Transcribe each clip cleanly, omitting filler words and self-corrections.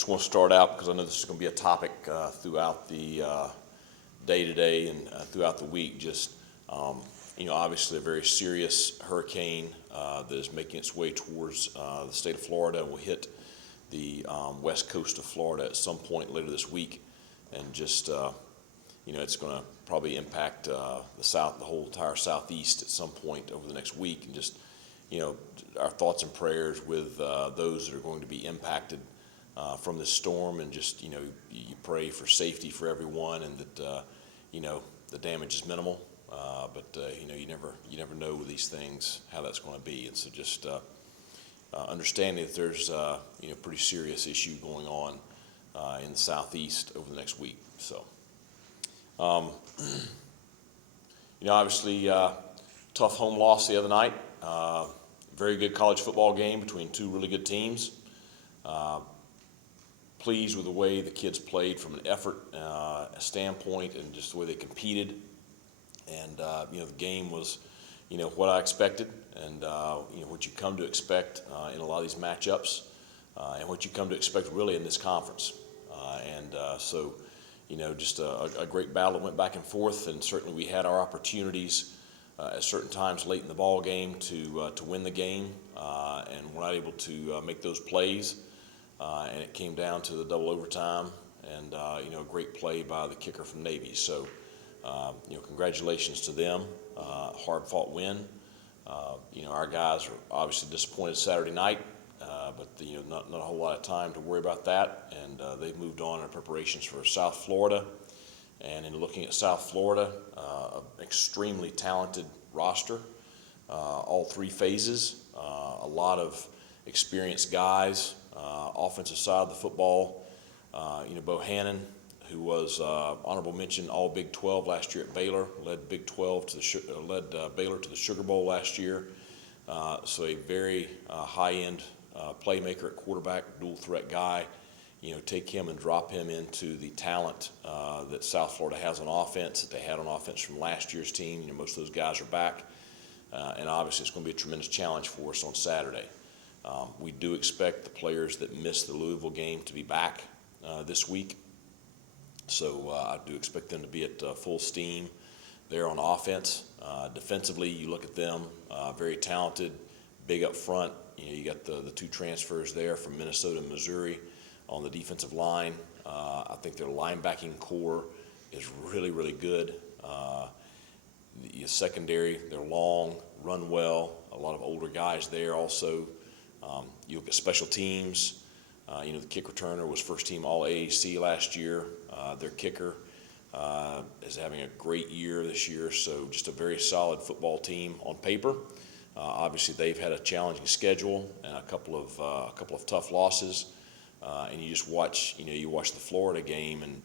Just want to start out because I know this is going to be a topic throughout the day today and throughout the week. Just obviously a very serious hurricane that is making its way towards the state of Florida and will hit the west coast of Florida at some point later this week, and just it's going to probably impact the whole entire southeast at some point over the next week. And just our thoughts and prayers with those that are going to be impacted from this storm, and just you pray for safety for everyone, and that the damage is minimal. But you never know with these things how that's going to be, and so just understanding that there's pretty serious issue going on in the southeast over the next week. So obviously tough home loss the other night. Very good college football game between two really good teams. Pleased with the way the kids played from an effort standpoint, and just the way they competed. And the game was what I expected, and what you come to expect in a lot of these matchups, and what you come to expect really in this conference. So just a great battle that went back and forth, and certainly we had our opportunities at certain times late in the ball game to win the game, and we're not able to make those plays. And it came down to the double overtime, and a great play by the kicker from Navy. So congratulations to them. Hard fought win. Our guys are obviously disappointed Saturday night, but not a whole lot of time to worry about that. And they've moved on in preparations for South Florida. And in looking at South Florida, an extremely talented roster, all three phases, a lot of experienced guys. Offensive side of the football, Bohannon, who was honorable mention All Big 12 last year at Baylor, led Big 12 led Baylor to the Sugar Bowl last year. So a very high-end playmaker at quarterback, dual threat guy. Take him and drop him into the talent that South Florida has on offense, that they had on offense from last year's team. Most of those guys are back, and obviously it's going to be a tremendous challenge for us on Saturday. We do expect the players that missed the Louisville game to be back this week. So I do expect them to be at full steam there on offense. Defensively, you look at them, very talented, big up front. You got the two transfers there from Minnesota and Missouri on the defensive line. I think their linebacking core is really, really good. The secondary, they're long, run well, a lot of older guys there also. You look at special teams, the kick returner was first team All AAC last year. Their kicker is having a great year this year, so just a very solid football team on paper. Obviously, they've had a challenging schedule and a couple of tough losses. And you just watch, you watch the Florida game, and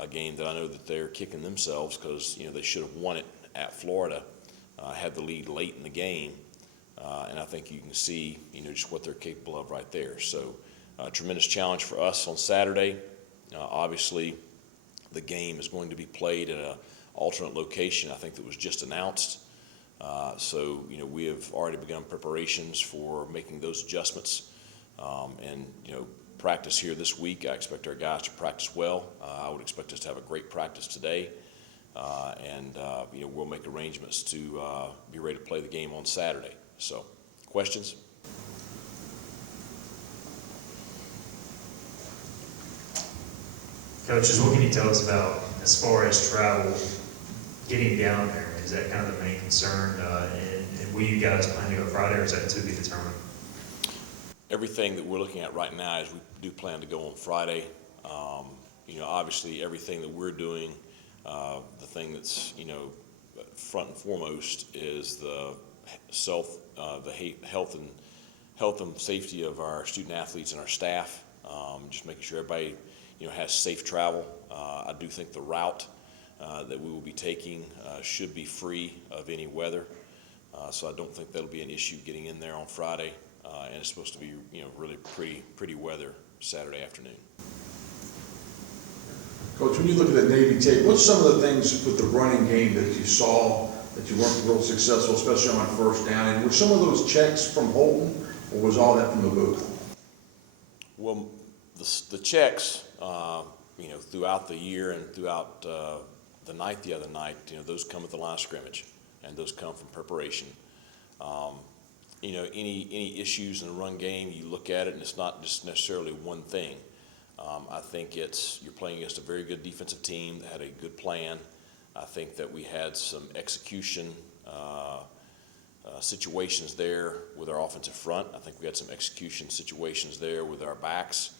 a game that I know that they're kicking themselves because they should have won it at Florida, had the lead late in the game. And I think you can see, just what they're capable of right there. So, tremendous challenge for us on Saturday. Obviously, the game is going to be played at an alternate location, I think, that was just announced. So, we have already begun preparations for making those adjustments. And practice here this week, I expect our guys to practice well. I would expect us to have a great practice today. And we'll make arrangements to be ready to play the game on Saturday. So, questions? Coaches, what can you tell us about as far as travel, getting down there? Is that kind of the main concern? And will you guys plan to go Friday, or is that to be determined? Everything that we're looking at right now is we do plan to go on Friday. Obviously everything that we're doing, the thing that's, front and foremost is the health and safety of our student athletes and our staff. Just making sure everybody, has safe travel. I do think the route that we will be taking should be free of any weather. So I don't think that'll be an issue getting in there on Friday. And it's supposed to be, really pretty weather Saturday afternoon. Coach, when you look at the Navy tape, what's some of the things with the running game that you saw that you weren't real successful, especially on first down? And were some of those checks from Holton, or was all that from the booth? Well, the checks, throughout the year and throughout the night the other night, those come at the line of scrimmage, and those come from preparation. Any issues in the run game, you look at it, and it's not just necessarily one thing. I think you're playing against a very good defensive team that had a good plan. I think that we had some execution situations there with our offensive front. I think we had some execution situations there with our backs.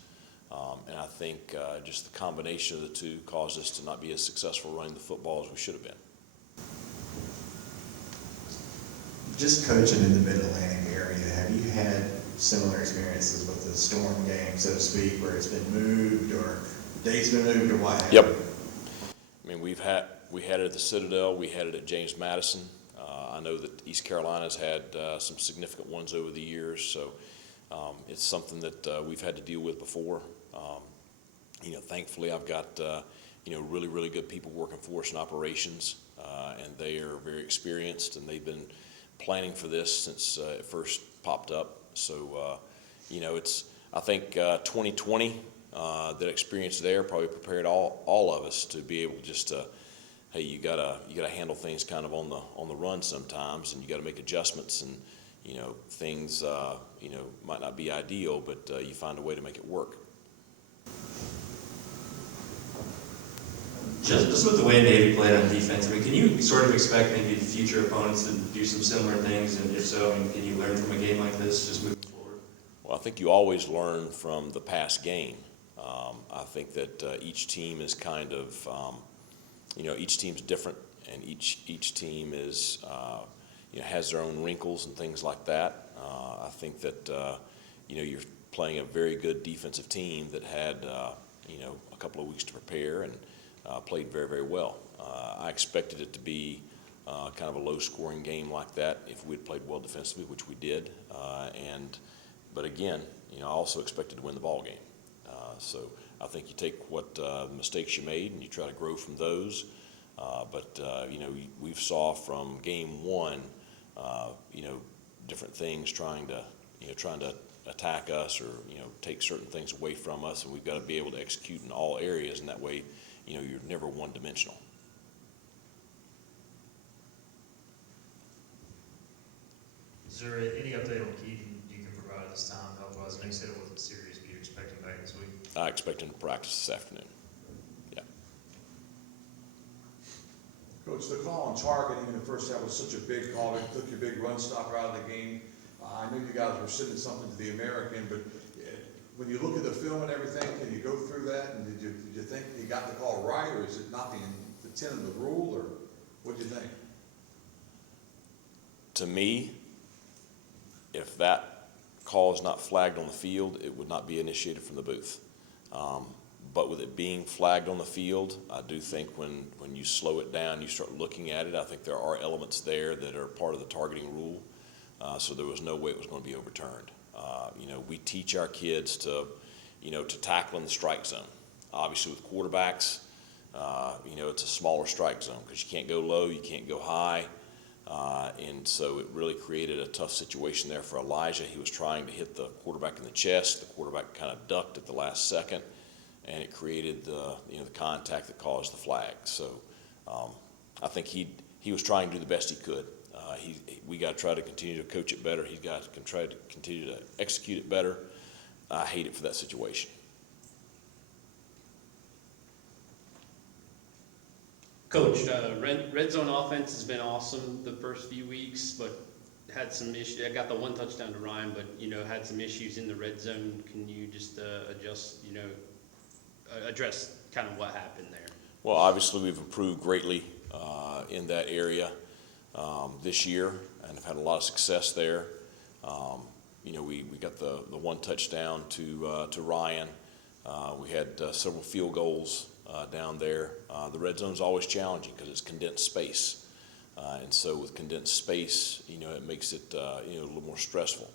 And I think just the combination of the two caused us to not be as successful running the football as we should have been. Just coaching in the Mid-Atlantic area, have you had similar experiences with the Storm game, so to speak, where it's been moved or dates been moved or what have you? Yep. I mean, we had it at the Citadel, we had it at James Madison. I know that East Carolina's had some significant ones over the years, so it's something that we've had to deal with before. Thankfully, I've got really, really good people working for us in operations, and they are very experienced, and they've been planning for this since it first popped up. So, I think 2020, that experience there probably prepared all of us to be able just to, hey, you gotta handle things kind of on the run sometimes, and you gotta make adjustments, and things might not be ideal, but you find a way to make it work. Just with the way Navy played on defense, I mean, can you sort of expect maybe future opponents to do some similar things? And if so, I mean, can you learn from a game like this just moving forward? Well, I think you always learn from the past game. I think that each team is kind of, each team's different, and each team is, has their own wrinkles and things like that. I think that, you're playing a very good defensive team that had, a couple of weeks to prepare and played very, very well. I expected it to be kind of a low-scoring game like that if we had played well defensively, which we did. But again, I also expected to win the ball game. So I think you take what mistakes you made and you try to grow from those. But we've saw from game one, different things trying to attack us or take certain things away from us, and we've got to be able to execute in all areas, and that way, you're never one-dimensional. Is there any update on Keaton you can provide at this time, health-wise? I know you said it wasn't serious, but you're expecting back this week? I expect him to practice this afternoon. Yeah. Coach, the call on targeting in the first half was such a big call. It took your big run stopper out of the game. I know you guys were sending something to the American, but when you look at the film and everything, can you go through that? And did you think you got the call right, or is it not the intent of the rule, or what do you think? To me, if that call is not flagged on the field, it would not be initiated from the booth. But with it being flagged on the field, I do think when you slow it down, you start looking at it, I think there are elements there that are part of the targeting rule. So there was no way it was going to be overturned. We teach our kids to tackle in the strike zone. Obviously with quarterbacks, it's a smaller strike zone because you can't go low, you can't go high. And so it really created a tough situation there for Elijah. He was trying to hit the quarterback in the chest. The quarterback kind of ducked at the last second, and it created the contact that caused the flag. So I think he was trying to do the best he could. We got to try to continue to coach it better. He's got to try to continue to execute it better. I hate it for that situation. Coach, red zone offense has been awesome the first few weeks, but had some issues. I got the one touchdown to Ryan, but had some issues in the red zone. Can you just address kind of what happened there? Well, obviously we've improved greatly in that area this year, and have had a lot of success there. We got the one touchdown to Ryan. We had several field goals down there. The red zone is always challenging because it's condensed space, and so with condensed space, it makes it a little more stressful.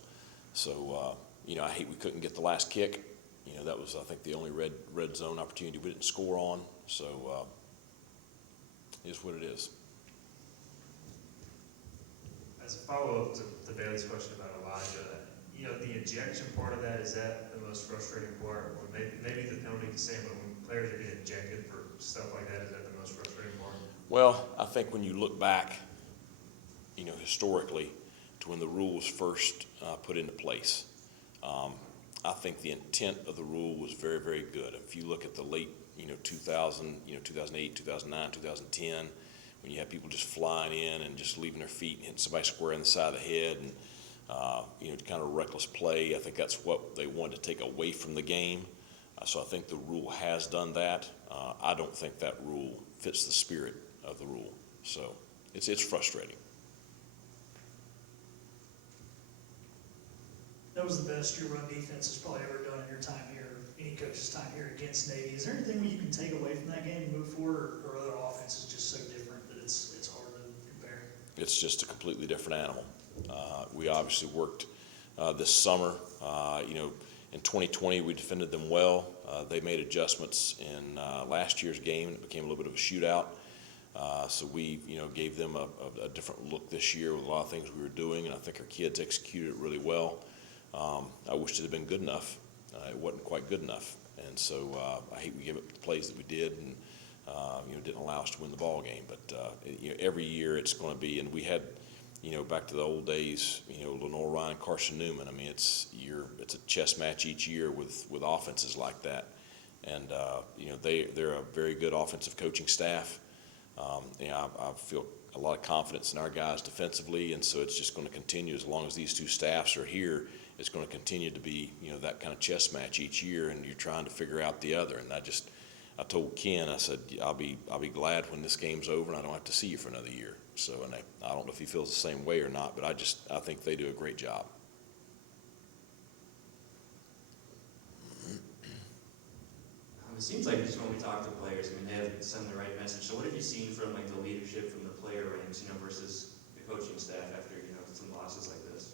So I hate we couldn't get the last kick. That was, I think, the only red zone opportunity we didn't score on. So it is what it is. As a follow-up to Bailey's question about Elijah, the ejection part of that, is that the most frustrating part when maybe the penalty can stand, but when players are getting ejected for stuff like that, is that the most frustrating part? Well, I think when you look back, historically, to when the rule was first put into place, I think the intent of the rule was very, very good. If you look at the late, 2000, 2008, 2009, 2010, when you had people just flying in and just leaving their feet and hitting somebody square in the side of the head, and kind of reckless play. I think that's what they wanted to take away from the game. So I think the rule has done that. I don't think that rule fits the spirit of the rule. So it's frustrating. That was the best your run defense has probably ever done in your time here, any coach's time here against Navy. Is there anything you can take away from that game and move forward, or other offense is just so different that it's hard to compare? It's just a completely different animal. We obviously worked this summer. In 2020, we defended them well. They made adjustments in last year's game, and it became a little bit of a shootout. So we, gave them a different look this year with a lot of things we were doing, and I think our kids executed it really well. I wish it had been good enough. It wasn't quite good enough, and so I hate we gave up the plays that we did, and didn't allow us to win the ball game. But every year it's going to be, and we had, back to the old days, Lenore Ryan, Carson Newman. I mean, it's a chess match each year with offenses like that, and they're a very good offensive coaching staff. I feel a lot of confidence in our guys defensively, and so it's just going to continue as long as these two staffs are here. It's going to continue to be that kind of chess match each year, and you're trying to figure out the other. And I told Ken, I said, I'll be glad when this game's over and I don't have to see you for another year. So, and I don't know if he feels the same way or not, but I think they do a great job. It seems like just when we talk to players, they have sent the right message. So what have you seen from the leadership from the player ranks, versus the coaching staff after some losses like this?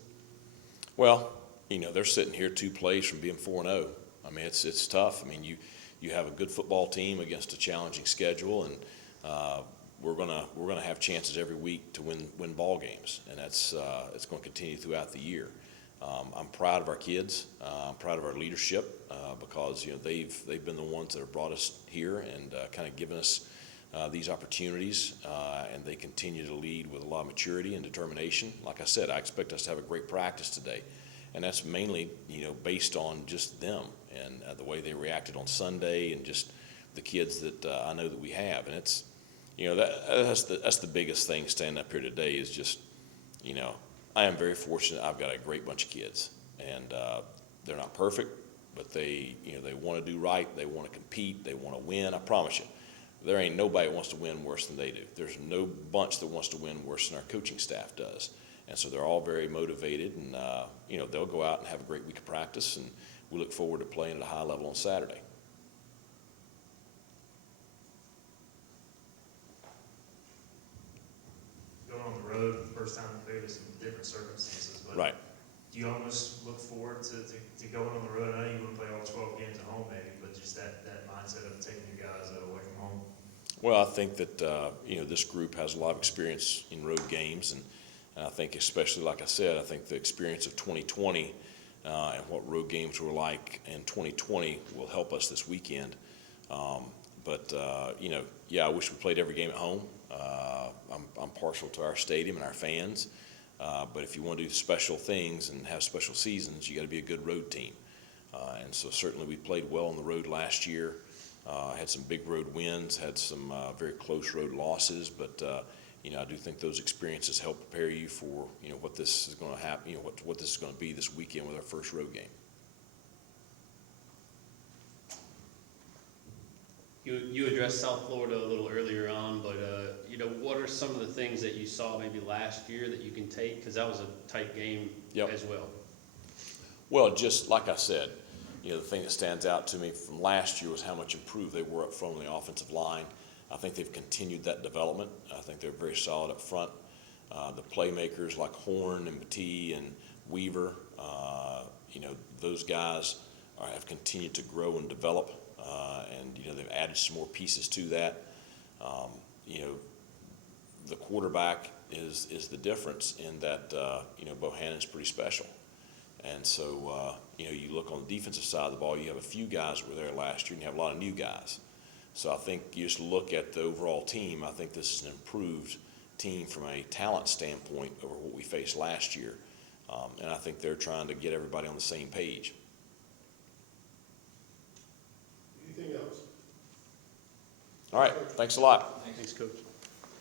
Well, they're sitting here 2 plays from being 4-0. I mean, it's tough. I mean, you have a good football team against a challenging schedule, and we're gonna have chances every week to win ball games, and it's going to continue throughout the year. I'm proud of our kids. I'm proud of our leadership because they've been the ones that have brought us here and kind of given us these opportunities, and they continue to lead with a lot of maturity and determination. Like I said, I expect us to have a great practice today, and that's mainly based on just them and the way they reacted on Sunday, and just the kids that I know that we have. And it's that's the biggest thing standing up here today is just I am very fortunate. I've got a great bunch of kids, and they're not perfect, but they want to do right. They want to compete. They want to win. I promise you, there ain't nobody that wants to win worse than they do. There's no bunch that wants to win worse than our coaching staff does. And so they're all very motivated, and they'll go out and have a great week of practice, and we look forward to playing at a high level on Saturday. Going on the road for the first time, maybe some different circumstances, but Right. do you almost look forward to going on the road? I know you want to play all 12 games at home maybe, but just that mindset of taking your guys away from home. Well, I think that this group has a lot of experience in road games, and I think especially, like I said, I think the experience of 2020 and what road games were like in 2020 will help us this weekend. I wish we played every game at home. I'm partial to our stadium and our fans, but if you want to do special things and have special seasons, you got to be a good road team. And so certainly we played well on the road last year. Had some big road wins, had some very close road losses, but I do think those experiences help prepare you for what this is going to happen. What this is going to be this weekend with our first road game. You addressed South Florida a little earlier on, but what are some of the things that you saw maybe last year that you can take? Because that was a tight game as well. Well, just like I said, the thing that stands out to me from last year was how much improved they were up front on the offensive line. I think they've continued that development. I think they're very solid up front. The playmakers like Horn and Batee and Weaver, those guys have continued to grow and develop, and they've added some more pieces to that. The quarterback is the difference in that Bohannon's pretty special, And so, you look on the defensive side of the ball, you have a few guys that were there last year, and you have a lot of new guys. So I think you just look at the overall team, I think this is an improved team from a talent standpoint over what we faced last year. And I think they're trying to get everybody on the same page. Anything else? All right, thanks a lot. Thanks, Coach.